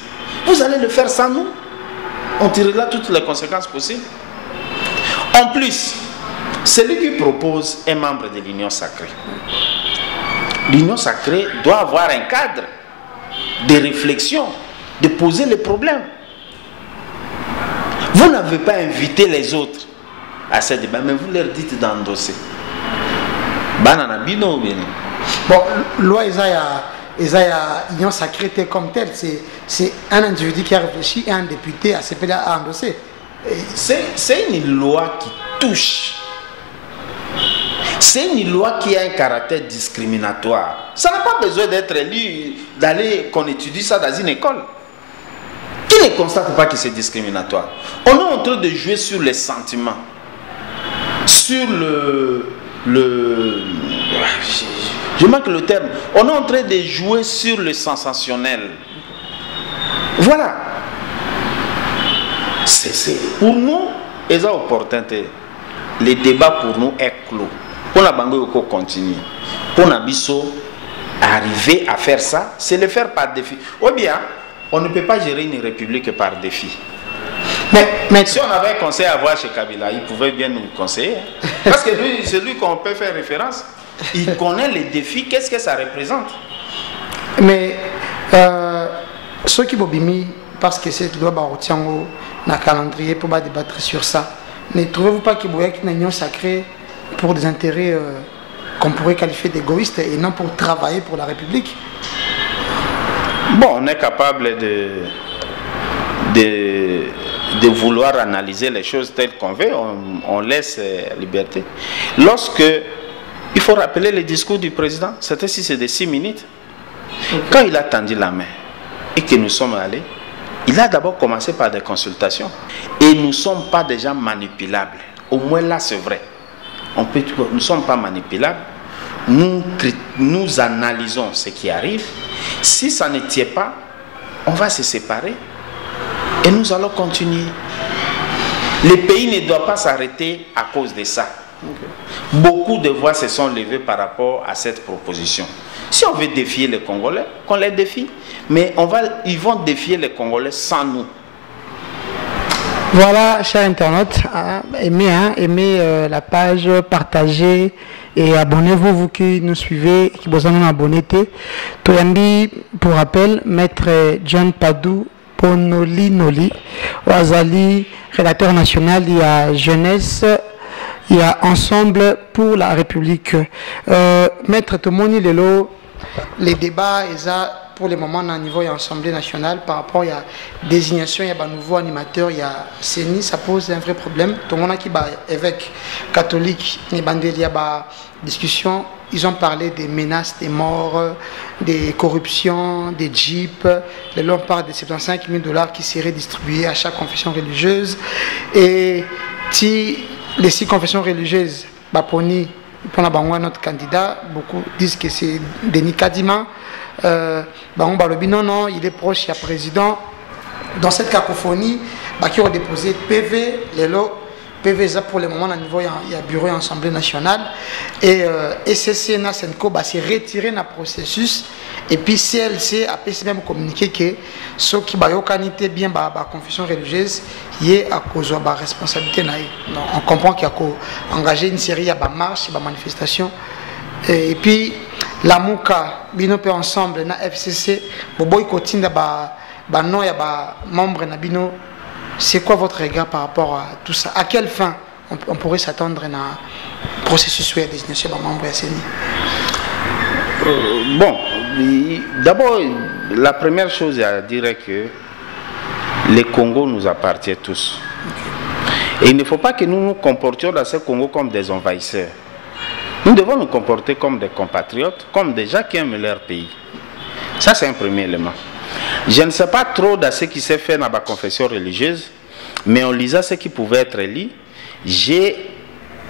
Vous allez le faire sans nous. On tirera toutes les conséquences possibles. En plus, celui qui propose est membre de l'Union sacrée. L'Union sacrée doit avoir un cadre de réflexion, de poser les problèmes. Vous n'avez pas invité les autres à ce débat, mais vous leur dites d'endosser. Bon, loi Isaiah, l'Union sacrée comme telle, c'est un individu qui a réfléchi et un député à s'appeler à endosser. C'est une loi qui touche. C'est une loi qui a un caractère discriminatoire. Ça n'a pas besoin d'être lu, d'aller qu'on étudie ça dans une école. Qui ne constate pas que c'est discriminatoire? On est en train de jouer sur les sentiments, sur je manque le terme. On est en train de jouer sur le sensationnel. Voilà. Pour nous, les opportunités, le débat pour nous est clos. Pour la Bango continue. Pour Nabiso, arriver à faire ça, c'est le faire par défi. Ou bien, on ne peut pas gérer une république par défi. Mais si on avait un conseil à voir chez Kabila, il pouvait bien nous conseiller. Parce que c'est lui qu'on peut faire référence. Il connaît les défis, qu'est-ce que ça représente. Mais ceux qui m'obiment, parce que cette loi retient un calendrier pour débattre sur ça, ne trouvez-vous pas qu'il y a une union sacrée pour des intérêts qu'on pourrait qualifier d'égoïstes et non pour travailler pour la République? Bon, on est capable de vouloir analyser les choses telles qu'on veut, on laisse liberté. Lorsque, il faut rappeler le discours du président, c'était si c'est de 6 minutes. Quand il a tendu la main et que nous sommes allés, il a d'abord commencé par des consultations. Et nous ne sommes pas des gens manipulables. Au moins là, c'est vrai. Nous ne sommes pas manipulables. Nous analysons ce qui arrive. Si ça ne tient pas, on va se séparer. Et nous allons continuer. Le pays ne doit pas s'arrêter à cause de ça. Beaucoup de voix se sont levées par rapport à cette proposition. Si on veut défier les Congolais, qu'on les défie. Mais ils vont défier les Congolais sans nous. Voilà, chers internautes, aimez la page, partagez et abonnez-vous, vous qui nous suivez, qui vous en abonnez. Toyambi, pour rappel, maître John Padou Ponoli Noli, Wazali, rédacteur national, il y a Jeunesse, il y a Ensemble pour la République. Maître Tomoni Lelo, les débats, pour le moment, au niveau de l'Assemblée nationale, par rapport à la désignation, il y a un nouveau animateur, il y a CENI, ça pose un vrai problème. Tout le monde qui est évêque catholique, il y a une discussion, ils ont parlé des menaces, des morts, des corruptions, des jeeps. Là, on parle de 75 000 $ qui seraient distribués à chaque confession religieuse. Et si les 6 confessions religieuses, Baponi, pour notre candidat, beaucoup disent que c'est Denis Kadima. Non, il est proche, il y a président. Dans cette cacophonie, qui ont déposé PV, les lots. PV, pour le moment, à niveau, il y a bureau et assemblée nationale. Et SCC, Nasenko, s'est retiré dans le processus. Et puis CLC a même communiqué que ceux qui ont bien la confession religieuse, il y a à cause de la responsabilité. On comprend qu'il y a engagé une série de marches, de manifestations. Et puis, la Mouka, Bino peut ensemble, na FCC, Boboy Kotinda, non, il y a membre na Bino. C'est quoi votre regard par rapport à tout ça? À quelle fin on pourrait s'attendre à un processus où il y a désignation des membres de la CENI? Bon, d'abord, la première chose à dire est que les Congos nous appartiennent tous. Et il ne faut pas que nous nous comportions dans ce Congo comme des envahisseurs. Nous devons nous comporter comme des compatriotes, comme des gens qui aiment leur pays. Ça, c'est un premier élément. Je ne sais pas trop de ce qui s'est fait dans la confession religieuse, mais en lisant ce qui pouvait être lu, j'ai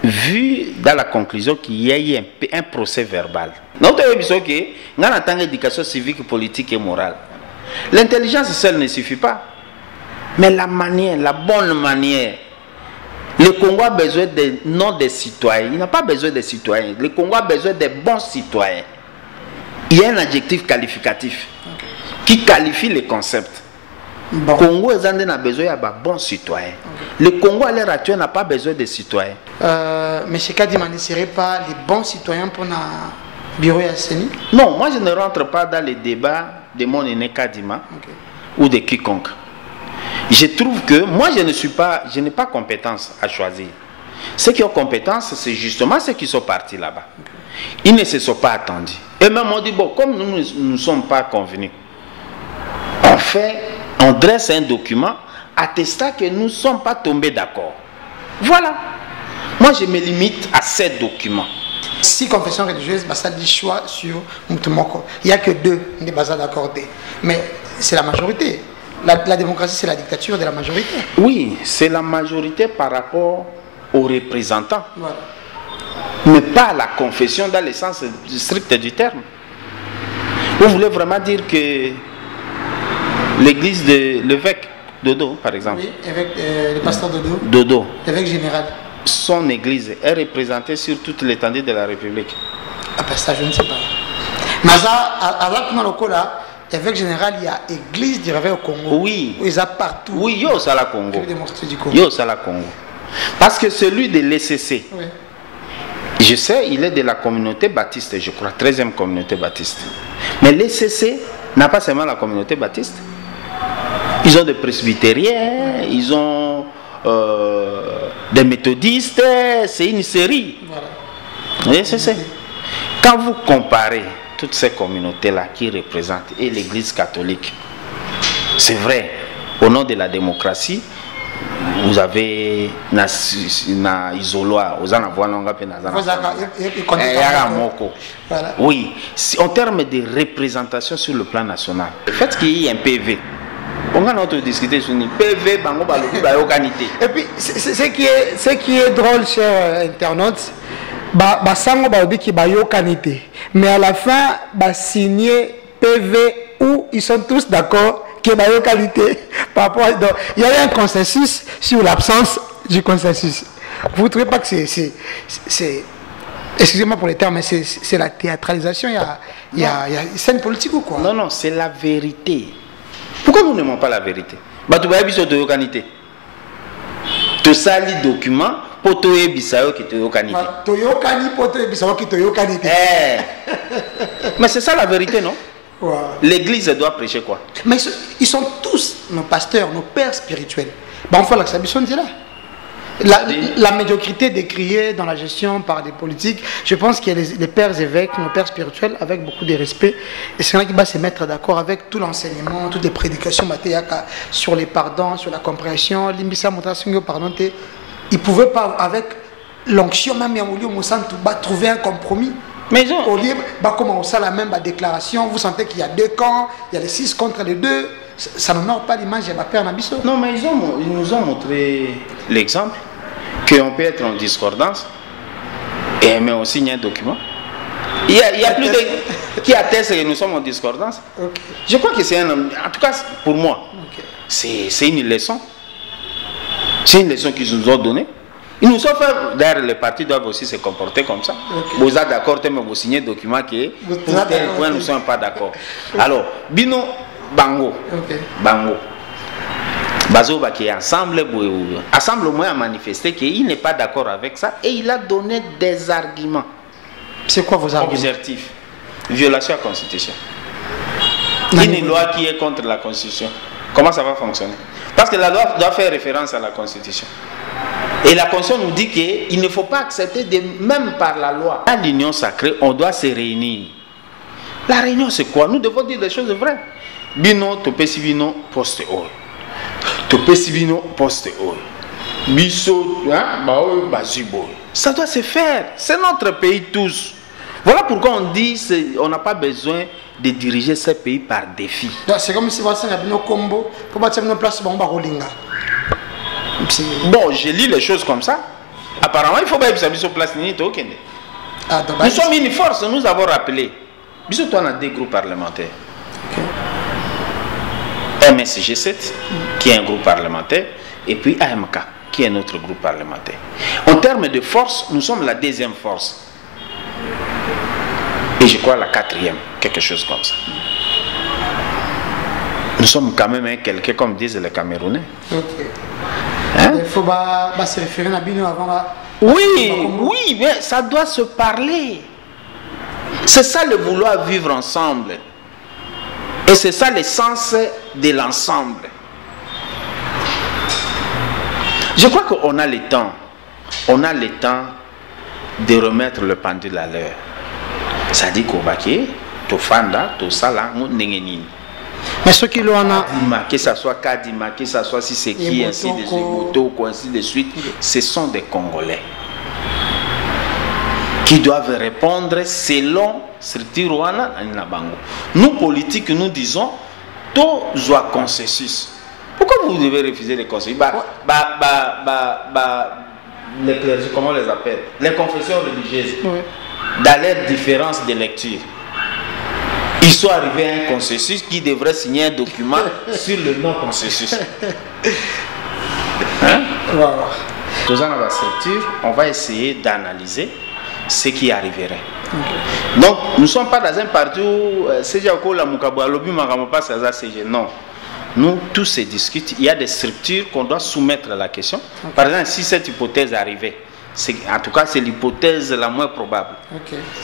vu dans la conclusion qu'il y a eu un procès verbal. Nous avons vu que en tant qu'éducation civique, politique et morale, l'intelligence seule ne suffit pas. Mais la manière, la bonne manière. Le Congo a besoin non des citoyens. Il n'a pas besoin des citoyens. Le Congo a besoin des bons citoyens. Il y a un adjectif qualificatif qui qualifie les concepts. Le Congo a besoin de bons citoyens. Le Congo à l'heure actuelle n'a pas besoin de citoyens. M. Kadima ne serait pas les bons citoyens pour le bureau de la CENI? Non, moi je ne rentre pas dans les débats de mon aîné Kadima ou de quiconque. Je trouve que moi je n'ai pas compétence à choisir. Ceux qui ont compétence, c'est justement ceux qui sont partis là-bas. Ils ne se sont pas attendus. Et même on dit, bon, comme nous ne sommes pas convenus, on dresse un document attestant que nous ne sommes pas tombés d'accord. Voilà. Moi je me limite à ces documents. Si confession religieuse, ça dit choix sur Moutoumoko. Il n'y a que 2 des bazars d'accordés. Mais c'est la majorité. La démocratie, c'est la dictature de la majorité. Oui, c'est la majorité par rapport aux représentants. Voilà. Mais pas à la confession dans le sens strict du terme. Vous voulez vraiment dire que l'église de l'évêque Dodo, par exemple. Oui, le pasteur Dodo. Dodo. L'évêque général. Son église est représentée sur toute l'étendue de la République. Ah ben ça, je ne sais pas. Mais à là, l'évêque général, il y a l'église du réveil au Congo. Oui. Ils ont partout. Oui, il y a ça la Congo. Il y a ça la Congo. Parce que celui de l'ECC, oui. Je sais, il est de la communauté baptiste, je crois, 13e communauté baptiste. Mais l'ECC n'a pas seulement la communauté baptiste. Ils ont des presbytériens, ils ont des méthodistes, c'est une série. Voilà. L'ECC. Quand vous comparez toutes ces communautés-là qui représentent et l'Église catholique, c'est vrai, au nom de la démocratie, vous avez Isoloa, oui, en termes de représentation sur le plan national, le fait qu'il y ait un PV, on a notre discuté sur le PV, et puis ce qui est drôle, chers internautes, mais à la fin, signer PV où ils sont tous d'accord qu'il y a une qualité. Il y a un consensus sur l'absence du consensus. Vous ne trouvez pas que c'est excusez-moi pour les termes, mais c'est la théâtralisation, il y a une scène politique ou quoi? Non, non, c'est la vérité. Pourquoi nous n'aimons pas la vérité? Tu vas dire que tu tu sali document pour te bisayo qui te yokanité. Mais c'est ça la vérité, non? Wow. L'église doit prêcher quoi? Mais ils sont tous nos pasteurs, nos pères spirituels. On fait là. La médiocrité décriée dans la gestion par des politiques, je pense qu'il y a les pères évêques, nos pères spirituels, avec beaucoup de respect. Et c'est là qui va se mettre d'accord avec tout l'enseignement, toutes les prédications sur les pardons, sur la compréhension. Ils ne pouvaient pas, avec l'onction, même trouver un compromis. Mais au lieu comment ça la même déclaration, vous sentez qu'il y a 2 camps, il y a les 6 contre les 2, ça n'honore pas l'image de la Père Nabiso. Non, mais ils nous ont montré l'exemple qu'on peut être en discordance, mais on signe un document. Il y a plus de qui atteste que nous sommes en discordance. Okay. Je crois que c'est en tout cas pour moi, c'est une leçon. C'est une leçon qu'ils nous ont donnée. Ils nous ont fait, d'ailleurs les partis doivent aussi se comporter comme ça. Okay. Vous êtes d'accord, mais vous signez un document qui est pour tel point nous ne sommes pas d'accord. Alors, Bino Bango, Bango, Bazoba qui est ensemble au moins a manifesté qu'il n'est pas d'accord avec ça et il a donné des arguments. C'est quoi vos arguments? Objectifs. Violation de la Constitution. Une loi qui est contre la Constitution. Comment ça va fonctionner? Parce que la loi doit faire référence à la Constitution. Et la Constitution nous dit qu'il ne faut pas accepter, même par la loi. À l'union sacrée, on doit se réunir. La réunion, c'est quoi? Nous devons dire des choses vraies. Bino, topesi bino, poste oi. Topesi bino, poste oi. Biso, bazubo. Ça doit se faire. C'est notre pays tous. Voilà pourquoi on dit on n'a pas besoin de diriger ce pays par défi. C'est comme si vous avez un combo pour bâtir une place pour Rolinga. Bon, je lis les choses comme ça. Apparemment, il faut pas que sur place. Nous sommes une force, nous avons rappelé. Bisous, toi, on a 2 groupes parlementaires. MSG7, qui est un groupe parlementaire, et puis AMK, qui est notre groupe parlementaire. En termes de force, nous sommes la 2e force. Et je crois la 4e, quelque chose comme ça. Nous sommes quand même quelqu'un, comme disent les Camerounais. Hein? Il faut se référer à Bino avant. Oui, mais ça doit se parler. C'est ça le vouloir vivre ensemble. Et c'est ça l'essence de l'ensemble. Je crois qu'on a le temps. On a le temps de remettre le pendule à l'heure. Ça dit qu'au baquet, to fanda, to sala, n'engenini. Mais ce qui l'on a. Que ce soit Kadima, que ce soit Siseki, ainsi de suite, ainsi de suite, ce sont des Congolais qui doivent répondre selon structure wana na bango. Nous politiques, nous disons tout soit consensus. Pourquoi vous devez refuser les consensus? Les clergés, comment on les appelle? Les confessions religieuses, dans leurs différences de lecture, ils sont arrivés à un consensus qui devrait signer un document sur le non-consensus. Hein? Dans la structure, on va essayer d'analyser ce qui arriverait. Donc, nous ne sommes pas dans un parti où non. Nous, tous se discutent. Il y a des structures qu'on doit soumettre à la question. Par exemple, si cette hypothèse arrivait, en tout cas, c'est l'hypothèse la moins probable.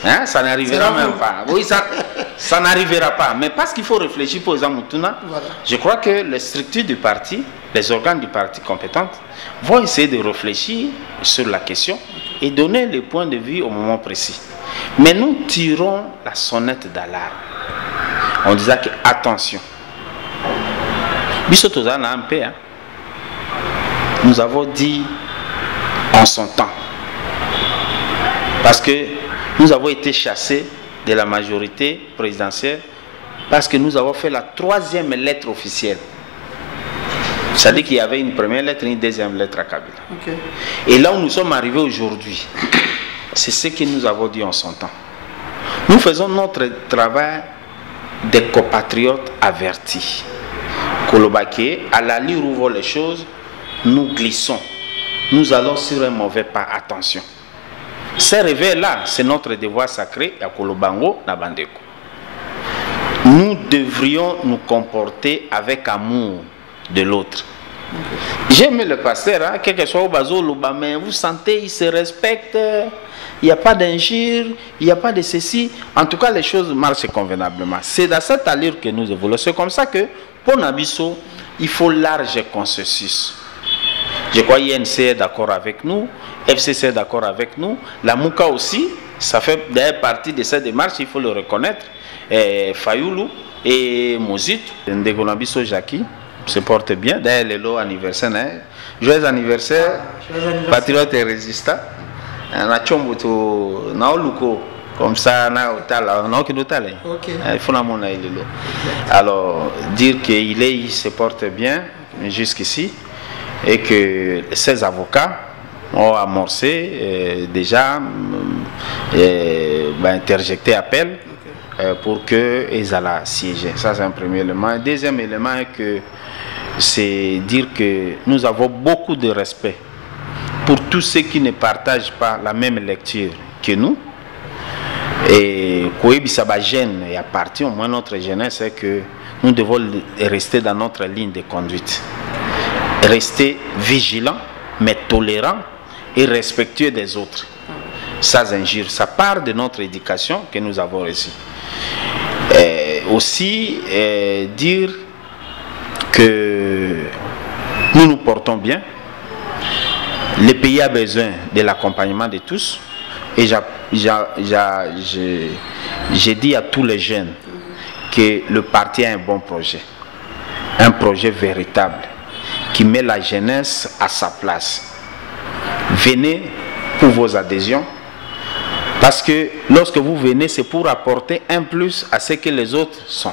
Hein? Ça n'arrivera même pas. Oui, ça n'arrivera pas. Mais parce qu'il faut réfléchir pour les Mutuna, je crois que les structures du parti, les organes du parti compétentes, vont essayer de réfléchir sur la question et donner le point de vue au moment précis. Mais nous tirons la sonnette d'alarme. On disait que attention. Nous avons dit en son temps. Parce que nous avons été chassés de la majorité présidentielle parce que nous avons fait la 3e lettre officielle. C'est-à-dire qu'il y avait une première lettre et une 2e lettre à Kabila. Et là où nous sommes arrivés aujourd'hui, c'est ce que nous avons dit en son temps. Nous faisons notre travail des compatriotes avertis. Kolobake, à la lire où vont les choses, nous glissons. Nous allons sur un mauvais pas. Attention. Ces réveils-là, c'est notre devoir sacré à Kolobango, Nabandeko. Nous devrions nous comporter avec amour de l'autre. J'aime le pasteur, hein, quel que soit au bazo, mais vous sentez, il se respecte, il n'y a pas d'injure, il n'y a pas de ceci. En tout cas, les choses marchent convenablement. C'est dans cette allure que nous évoluons. C'est comme ça que, pour Nabiso, il faut large consensus. Je crois que l'INC est d'accord avec nous, FCC est d'accord avec nous, la Mouka aussi, ça fait d'ailleurs partie de cette démarche, il faut le reconnaître. Fayoulou et Mozit, Ndegonabiso Jackie, se porte bien. D'ailleurs, le lot anniversaire, hein? Joyeux anniversaire, patriote et résistant. Comme ça, il faut la monnaie. Alors, dire qu'il se porte bien jusqu'ici et que ces avocats ont amorcé déjà interjecté appel pour qu'ils aillent siéger. Ça, c'est un premier élément. Un deuxième élément est que c'est dire que nous avons beaucoup de respect pour tous ceux qui ne partagent pas la même lecture que nous. Et Kouébisaba gêne et à partir au moins notre jeunesse, c'est que nous devons rester dans notre ligne de conduite. Rester vigilants, mais tolérants et respectueux des autres. Sans injure. Ça part de notre éducation que nous avons reçue. Aussi, dire que nous nous portons bien. Le pays a besoin de l'accompagnement de tous. Et j'ai dit à tous les jeunes que le parti a un bon projet. Un projet véritable qui met la jeunesse à sa place. Venez pour vos adhésions. Parce que lorsque vous venez, c'est pour apporter un plus à ce que les autres sont.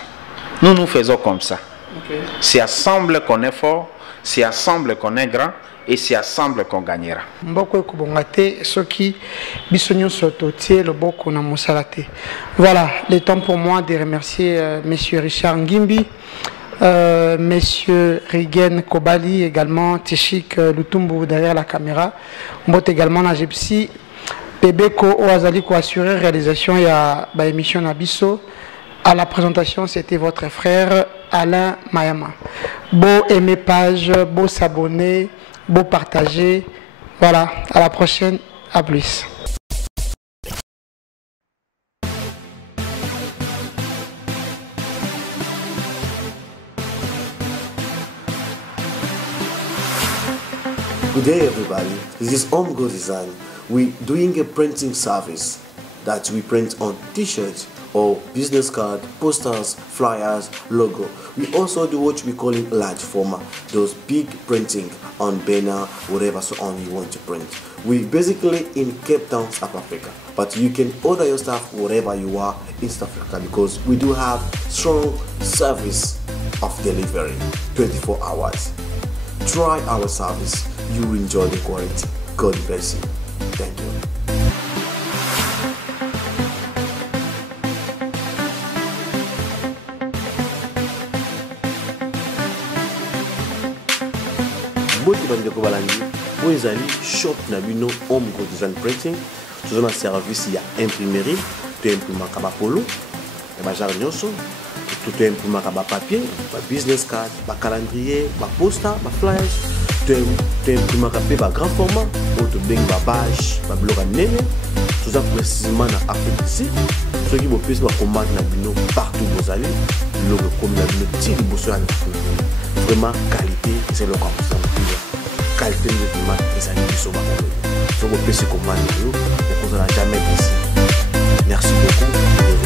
Nous faisons comme ça. Okay. C'est ensemble qu'on est fort, c'est ensemble qu'on est grand et c'est ensemble qu'on gagnera. Voilà, le temps pour moi de remercier M. Richard Ngimbi, M. Rigen Kobali, également Tishik Lutumbu derrière la caméra. Mbot également Najepsi. Pebeko Oazali qui a assuré la réalisation de l'émission Nabiso. À la présentation, c'était votre frère Alain Mayama. Beau aimer page, beau s'abonner, beau partager. Voilà, à la prochaine, à plus. Good day everybody, this is Omgo Design. We're doing a printing service that we print on t-shirts or business card, posters, flyers, logo. We also do what we call in large format, those big printing on banner, whatever so on you want to print. We basically in Cape Town, South Africa, but you can order your stuff wherever you are in South Africa because we do have strong service of delivery, 24 hours. Try our service, you will enjoy the quality. God bless you. Thank you. Boti bandeko balandi po ezali shop na bino Omgo Design Printing. Tozo na service ya imprimerie, to imprimaka ba polo, ba genre nyonso, to imprimaka ba papier, ba business card, ba calendrier, ba poster, ba flyers. Tu imprimes un grand format, ou tu bengs ba page, ba blog à nene, tout ça précisément dans Afrique ici. Ceux qui vont plus commander na bino partout vous allez, le comme la bino petit bosso à vraiment qualité, c'est le comme ça. Qualité de vraiment les amis qui sont pas comme. Ceux qui vont plus commander vous, vous n'aurez jamais ici. Merci beaucoup.